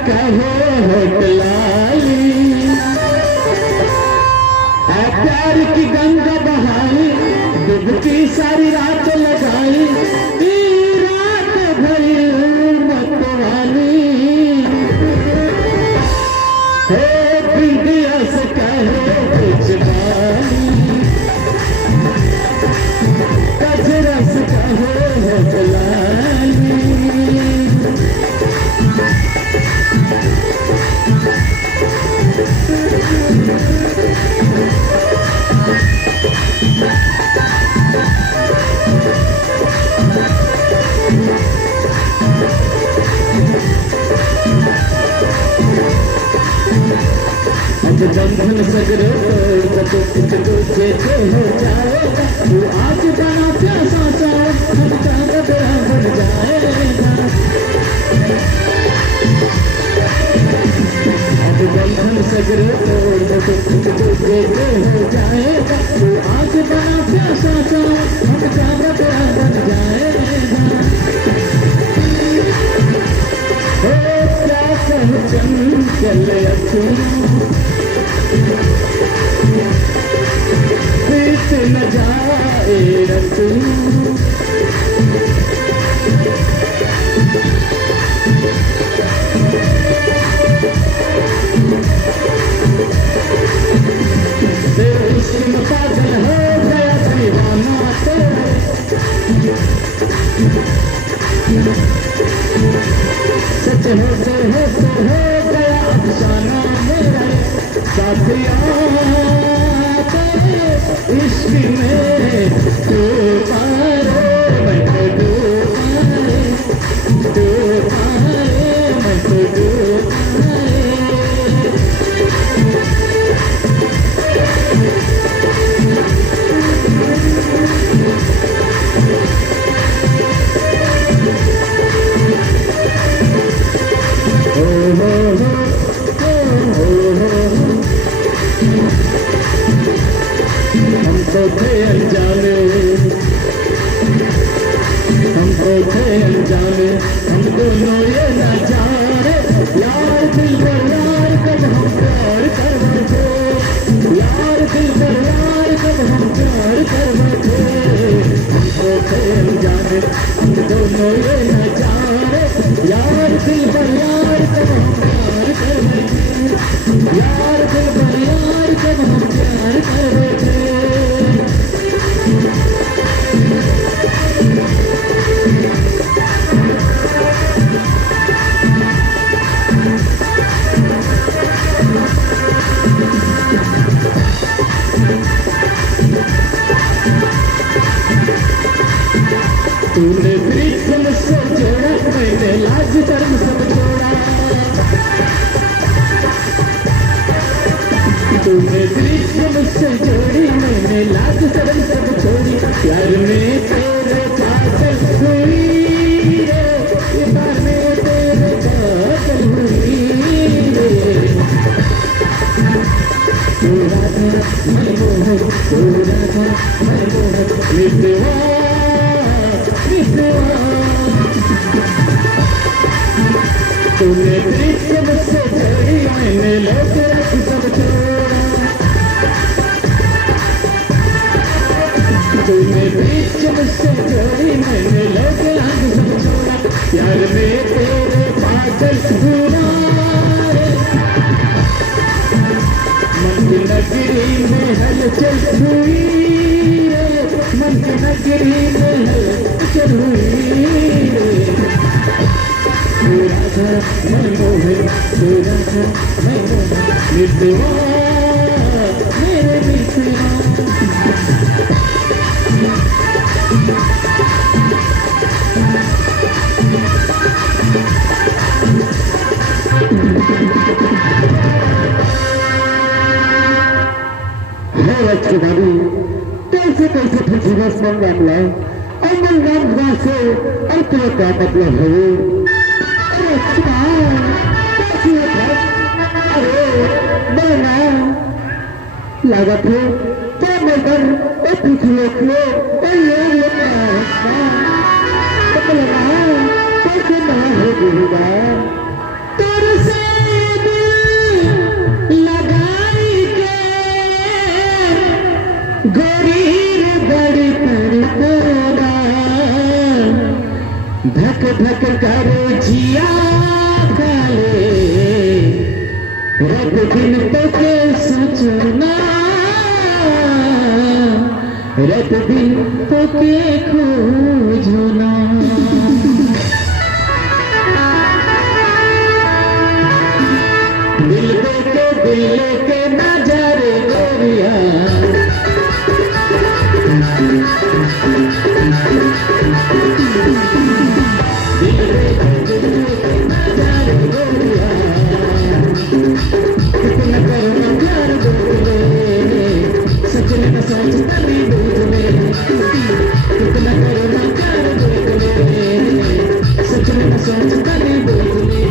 कहो होटलाली, प्यार की गंगा बहाई, डुबकी सारी रात लगाई, रात भरी मतवाली, बिंदिया से कहो बिचवाली, गजरा से कहो होटलाली। अब बंधन सगरे तो तुझे तो हो जाएगा, तू आज बना प्यासा सा हम चांद बन जाएगा। अब बंधन सगरे तो तुझे तो हो जाएगा, तू आज बना प्यासा सा हम चांद बन जाएगा। क्या कहूँ चंचल बीत न जाए रतू, इश्क में पागल हो गया दीवाना तेरा, सच होते हो गया अफसाना मेरा साथिया, इश्क में डूबा रे मैं तो डूबा रे, डूबा रे मैं तो डूबा रे। हमको थे अनजाने, हमको थे अनजाने, हम दोनों ये न जाने, यार दिल पर यार कब हम प्यार कर बैठे, यार दिल पर यार कब हम प्यार कर बैठे। हमको थे अनजाने, हम दोनों ये न जाने, यार दिल पर यार कब हम प्यार कर बैठे, यार दिल पर यार कब हम प्यार कर बैठे। तूने प्रीत मुझसे जोड़ा, मैंने लाज धर्म सब छोड़ा, तूने प्रीत मुझसे जोड़ी, मैंने लाज धर्म सब छोड़ी, प्यार में तेरे पागल हुई रे, प्यार में तेरे पागल हुई रे। तू राधा मैं मोहन, तू राधा मैं मोहन, मितवा तूने प्रीत मुझसे जोड़ी, मैंने लोग रख सब छोड़ा, तूने प्रीत मुझसे जोड़ी, मैंने लोग रख सब छोड़ा, प्यार में तेरे पागल हुआ रे, मन की नगरी में हलचल हुई रे, मन की नगरी में हलचल हुई रे। राधा मैं मोहन, राधा मैं मोहन, मितवा मेरे मितवा। राजकुमारी कैसे कैसे फंसी मन मामला अमल राम से अर्थ का मतलब है। अरे बना लागत है क्या मगर पीछे कैसे ना हो गया तेरे से धक धक कर जिया काले रात दिन तो के सोचना रात दिन तो के खोजना दिल के नजारे गोरिया कितना करो प्यार बोले सच में सोचता नहीं बोले कितना करो प्यार बोले सच में सोचता नहीं बोले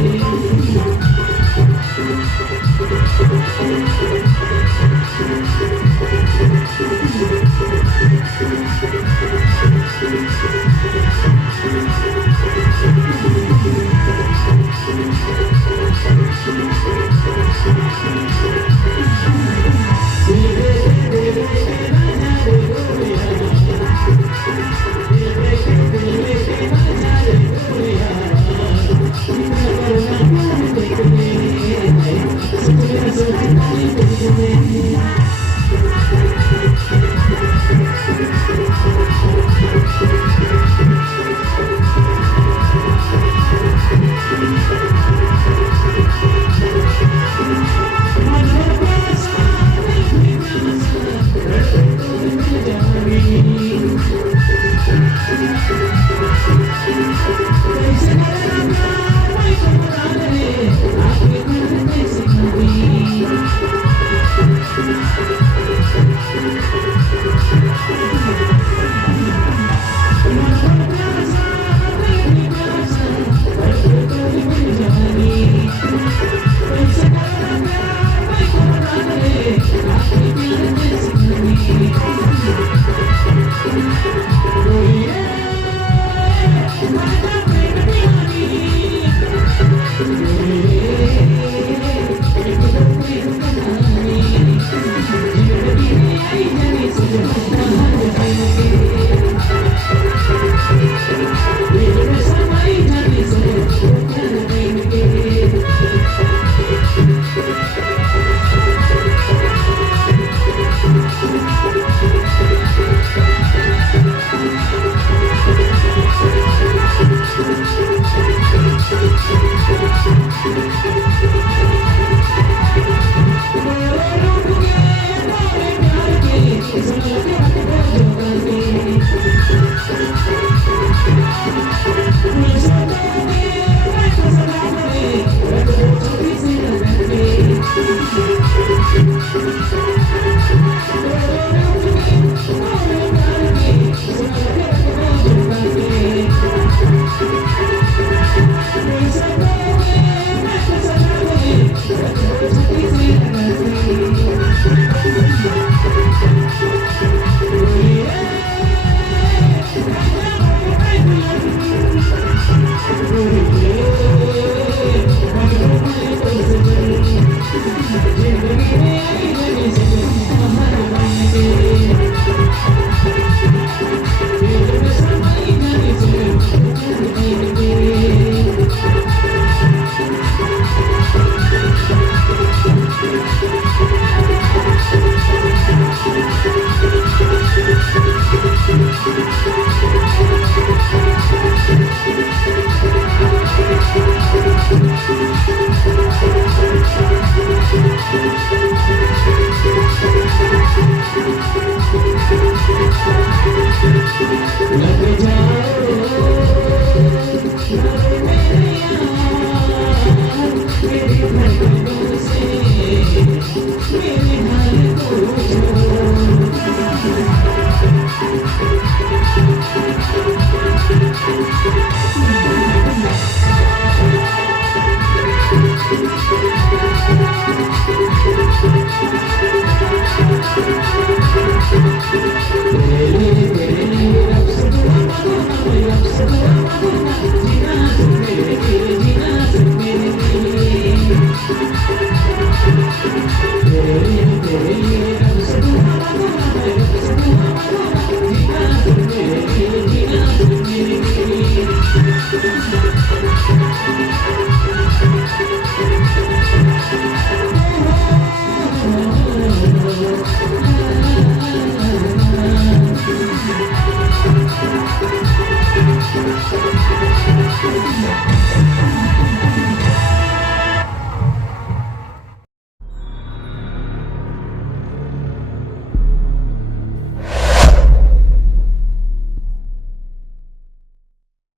तेरे लिए